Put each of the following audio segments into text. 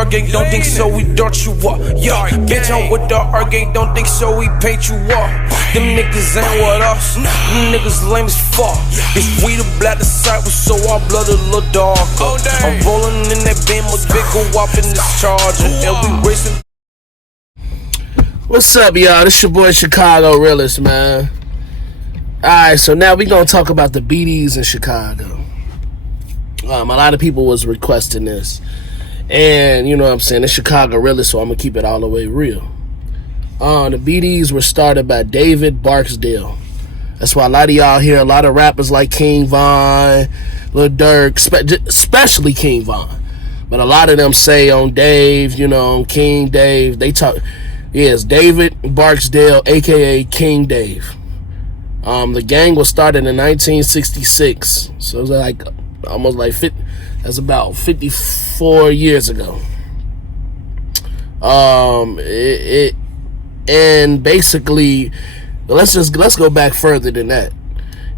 our gang, don't think so, we dart you up. Yeah, bitch, I'm with our gang, don't think so, we paint you up. Them niggas ain't with us, them niggas lame as fuck. It's we the black disciples, so our blood a little darker. I'm rolling in that beam, a big go up in this charger, and we racing. What's up, y'all? This your boy Chicago Realist, man. Alright, so now we gonna talk about the BDs in Chicago. A lot of people was requesting this. And, you know what I'm saying, it's Chicago Realist, so I'm gonna keep it all the way real. The BDs were started by David Barksdale. That's why a lot of y'all hear a lot of rappers like King Von, Lil Durk, especially King Von. But a lot of them say on Dave, you know, on King Dave, they talk... Yes, David Barksdale, a.k.a. King Dave. The gang was started in 1966. So it was like almost like that's about 54 years ago. And basically, let's go back further than that.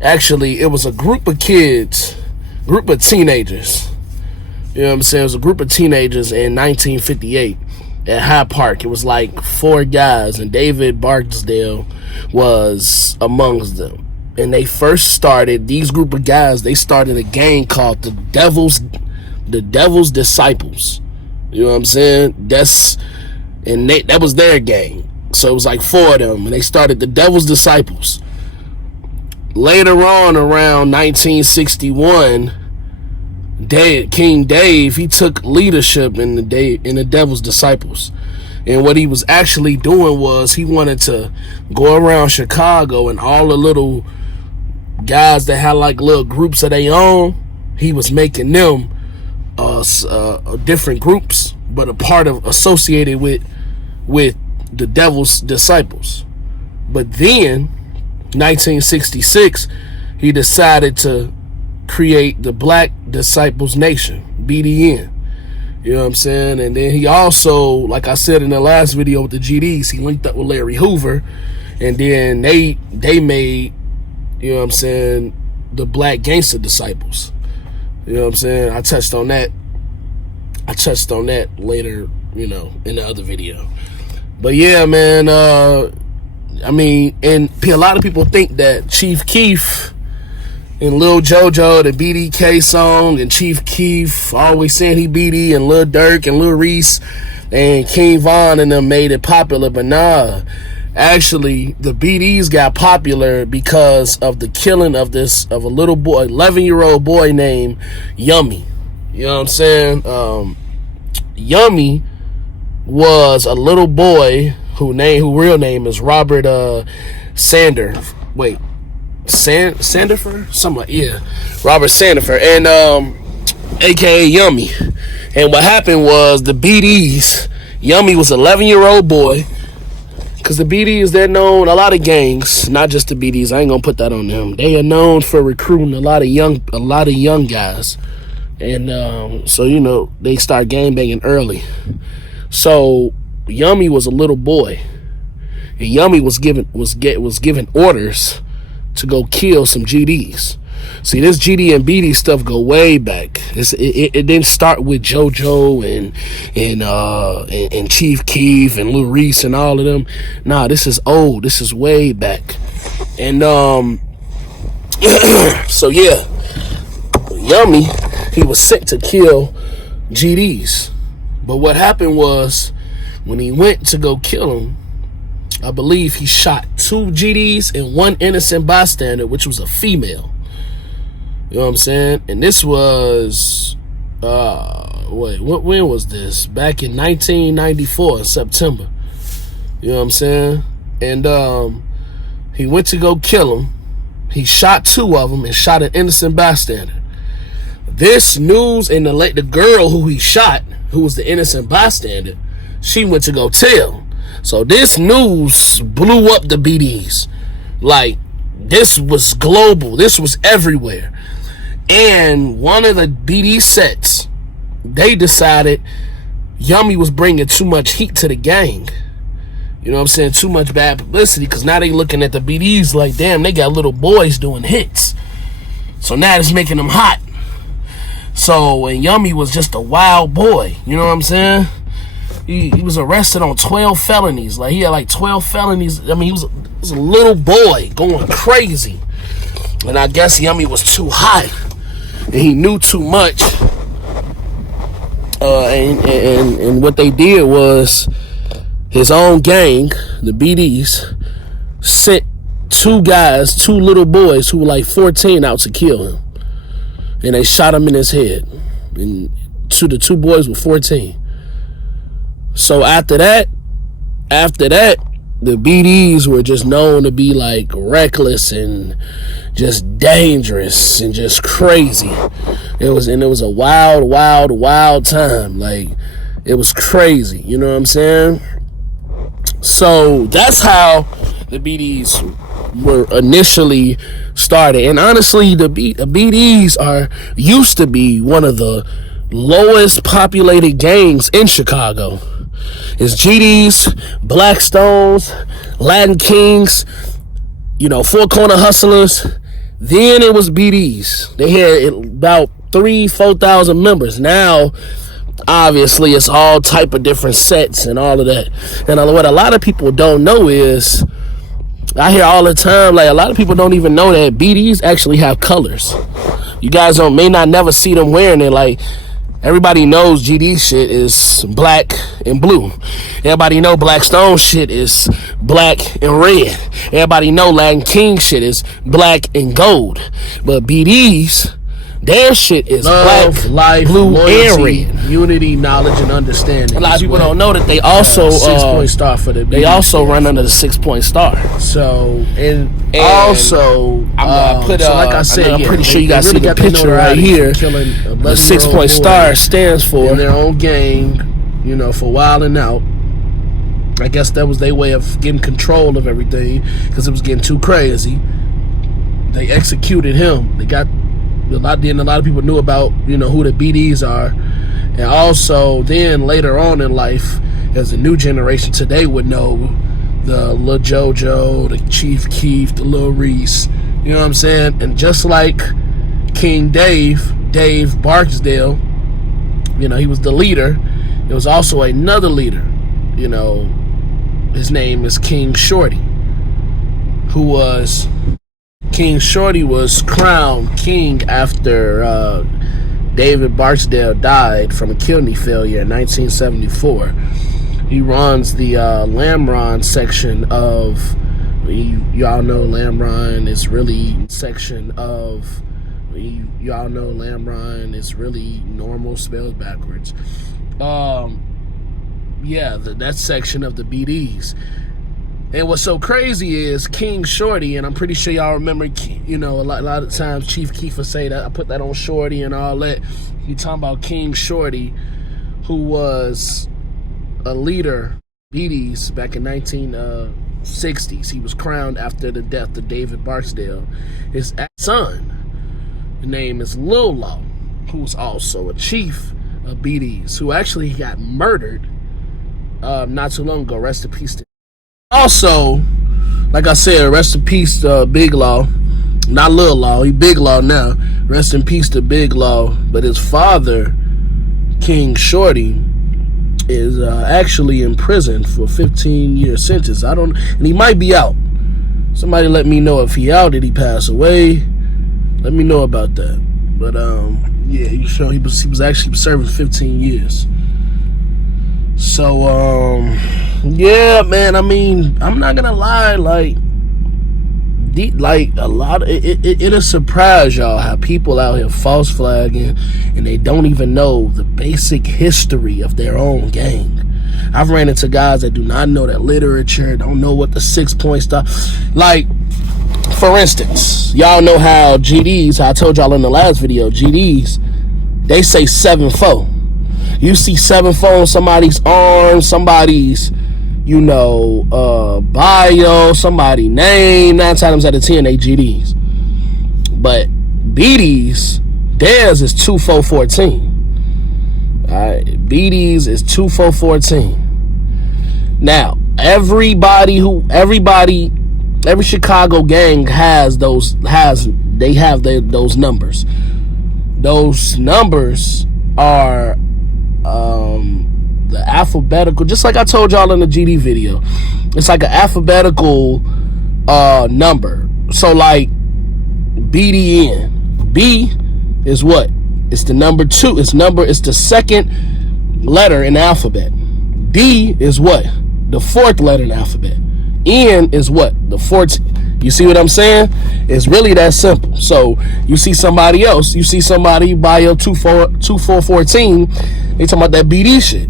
Actually, it was a group of kids, group of teenagers. You know what I'm saying? It was a group of teenagers in 1958. At Hyde Park. It was like 4 guys, and David Barksdale was amongst them. And they first started, these group of guys, they started a gang called the Devil's Disciples. You know what I'm saying? That was their gang. So it was like 4 of them, and they started the Devil's Disciples. Later on, around 1961, King Dave, he took leadership in the Devil's Disciples. And what he was actually doing was he wanted to go around Chicago, and all the little guys that had like little groups of their own, he was making them different groups, but a part of associated with the Devil's Disciples. But then 1966, he decided to create the Black Disciples Nation, BDN. You know what I'm saying? And then he also, like I said in the last video with the GDs, he linked up with Larry Hoover, and then they made, you know what I'm saying, the Black Gangster Disciples. You know what I'm saying? I touched on that later, you know, in the other video. But yeah, man, I mean, and a lot of people think that Chief Keef and Lil JoJo, the BDK song, and Chief Keef always saying he BD, and Lil Durk and Lil Reese and King Von and them made it popular. But nah, actually the BDs got popular because of the killing of a little boy, 11-year-old boy named Yummy. You know what I'm saying? Yummy was a little boy who real name is Robert Sandifer, something like, yeah, Robert Sandifer, and aka Yummy. And what happened was the BDs, Yummy was an 11-year-old boy, because the BDs, they're known, a lot of gangs, not just the BDs, I ain't gonna put that on them, they are known for recruiting a lot of young guys. And so, you know, they start gangbanging early. So Yummy was a little boy, and Yummy was given orders to go kill some GDs. See, this GD and BD stuff go way back. It didn't start with JoJo and Chief Keef and Lil Reese and all of them. Nah, this is old. This is way back. And so yeah, Yummy, he was sent to kill GDs. But what happened was, when he went to go kill him, I believe he shot 2 GDs and 1 innocent bystander, which was a female. You know what I'm saying? And this was, when was this? Back in 1994, in September. You know what I'm saying? And he went to go kill him. He shot 2 of them and shot an innocent bystander. This news, and the girl who he shot, who was the innocent bystander, she went to go tell. So this news blew up the BDs. Like, this was global. This was everywhere. And one of the BD sets, they decided Yummy was bringing too much heat to the gang. You know what I'm saying? Too much bad publicity, because now they looking at the BDs like, damn, they got little boys doing hits. So now it's making them hot. So, and Yummy was just a wild boy. You know what I'm saying? He was arrested on 12 felonies. Like, he had like 12 felonies. I mean, he was a little boy going crazy. And I guess Yummy was too high. And he knew too much. And what they did was his own gang, the BDs, sent two little boys who were like 14 out to kill him. And they shot him in his head. And the two boys were 14. So after that, the BDs were just known to be like reckless and just dangerous and just crazy. It was a wild time. Like, it was crazy. You know what I'm saying? So that's how the BDs were initially started. And honestly, the BDs used to be one of the lowest populated gangs in Chicago. It's GDs, Blackstones, Latin Kings, Four Corner Hustlers. Then it was BDs. They had about 3,000-4,000 members. Now, obviously, it's all type of different sets and all of that. And what a lot of people don't know is, I hear all the time, like, a lot of people don't even know that BDs actually have colors. You guys may not never see them wearing it. Like, everybody knows GD shit is black and blue. Everybody know Blackstone shit is black and red. Everybody know Latin King shit is black and gold. But BDs, their shit is love, black, life, blue, loyalty, and red. Unity, knowledge, and understanding. A lot of people don't know that they also 6-point star for the BDs. They also run under the 6-point star. So and also, like I said, I'm pretty sure you guys see the picture right here. The 6-point star stands for in their own gang, for wilding out. I guess that was their way of getting control of everything because it was getting too crazy. They executed him. They got a lot of people knew about who the BDs are, and also then later on in life, as a new generation today would know, the Lil JoJo, the Chief Keef, the Lil Reese. You know what I'm saying? And just like King Dave Barksdale, he was the leader. There was also another leader. His name is King Shorty, King Shorty was crowned king after David Barksdale died from a kidney failure in 1974. He runs the Lamron section of, y'all know Lamron is really normal, spelled backwards. That section of the BDs. And what's so crazy is King Shorty, and I'm pretty sure y'all remember, a lot of times Chief Keef would say that, I put that on Shorty and all that. He talking about King Shorty, who was a leader, BDs, back in 1960s. He was crowned after the death of David Barksdale. His son, the name is Lil Law, who's also a chief of BDs, who actually got murdered not too long ago. Rest in peace to also, like I said, rest in peace to Big Law. Not Lil Law, he Big Law now. Rest in peace to Big Law. But his father, King Shorty, is actually in prison for 15-year sentence. And he might be out. Somebody let me know if he out. Did he pass away? Let me know about that. But he was actually serving 15 years. So, man, I mean, I'm not gonna lie, a lot of it'll surprise y'all how people out here false flagging and they don't even know the basic history of their own gang. I've ran into guys that do not know that literature, don't know what the 6-point stuff. Like, for instance, y'all know how GDs, I told y'all in the last video, GDs, they say 7-4. You see 7-4 on somebody's arm, somebody's, bio, somebody's name, 9 times out of 10, they GDs. But BDs, theirs is 2-4-14. Alright, BDs is 2-4-14. Now, every Chicago gang has those numbers. those numbers are the alphabetical, just like I told y'all in the GD video. It's like an alphabetical number. So like BDN. B is what? It's the number 2. It's the second letter in the alphabet. D is what? The 4th letter in the alphabet. N is what? The 14th. You see what I'm saying? It's really that simple. So you see somebody else, you see somebody bio 2414, they talking about that BD shit.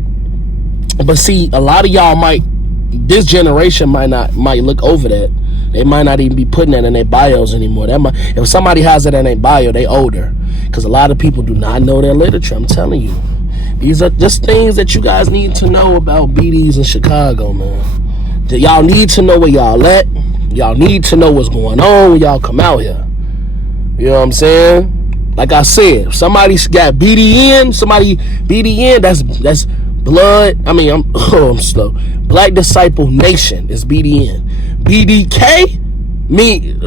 But see, a lot of y'all this generation might look over that. They might not even be putting that in their bios anymore. If somebody has it in their bio, they older. Because a lot of people do not know their literature, I'm telling you. These are just things that you guys need to know about BDs in Chicago, man. Y'all need to know where y'all at. Y'all need to know what's going on when y'all come out here. You know what I'm saying? Like I said, if somebody's got BDN, that's blood. I mean, I'm slow. Black Disciple Nation is BDN. BDK,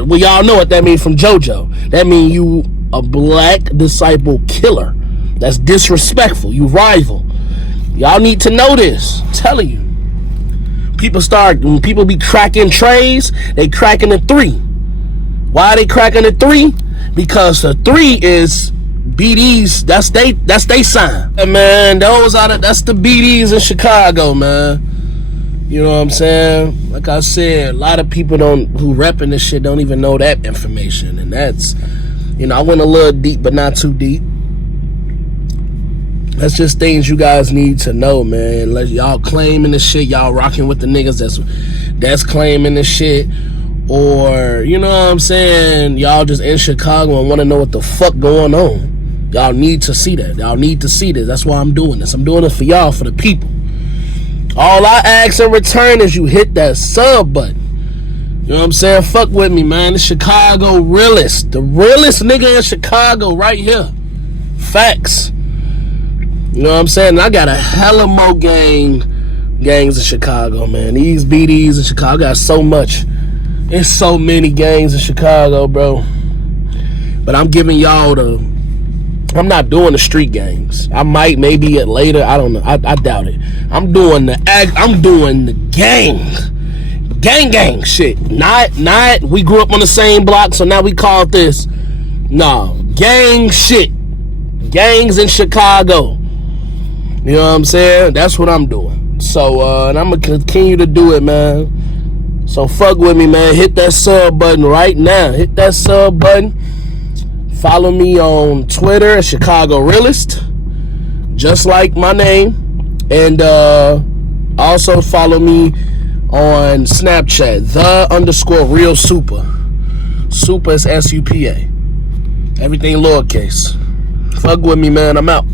well, y'all know what that means from JoJo. That means you a Black Disciple killer. That's disrespectful. You rival. Y'all need to know this. I'm telling you. When people be cracking trays, they cracking the 3. Why are they cracking the 3? Because the 3 is BDs. That's they sign. And man, that's the BDs in Chicago, man. You know what I'm saying? Like I said, a lot of people who repping this shit don't even know that information. And that's, I went a little deep, but not too deep. That's just things you guys need to know, man. Unless y'all claiming the shit, y'all rocking with the niggas that's claiming the shit. Or, you know what I'm saying, y'all just in Chicago and want to know what the fuck going on. Y'all need to see that. Y'all need to see this. That's why I'm doing this. I'm doing it for y'all, for the people. All I ask in return is you hit that sub button. You know what I'm saying? Fuck with me, man. The Chicago realest. The realest nigga in Chicago right here. Facts. You know what I'm saying? I got a hella more gangs in Chicago, man. These BDs in Chicago, I got so much. There's so many gangs in Chicago, bro. But I'm giving y'all I'm not doing the street gangs. I might, maybe it later. I don't know. I doubt it. I'm doing the gang shit. Not we grew up on the same block, so now we call it this. No, gang shit. Gangs in Chicago. You know what I'm saying? That's what I'm doing. So, and I'm going to continue to do it, man. So, fuck with me, man. Hit that sub button right now. Hit that sub button. Follow me on Twitter, Chicago Realist. Just like my name. And also follow me on Snapchat. _real super. Super is SUPA. Everything lowercase. Fuck with me, man. I'm out.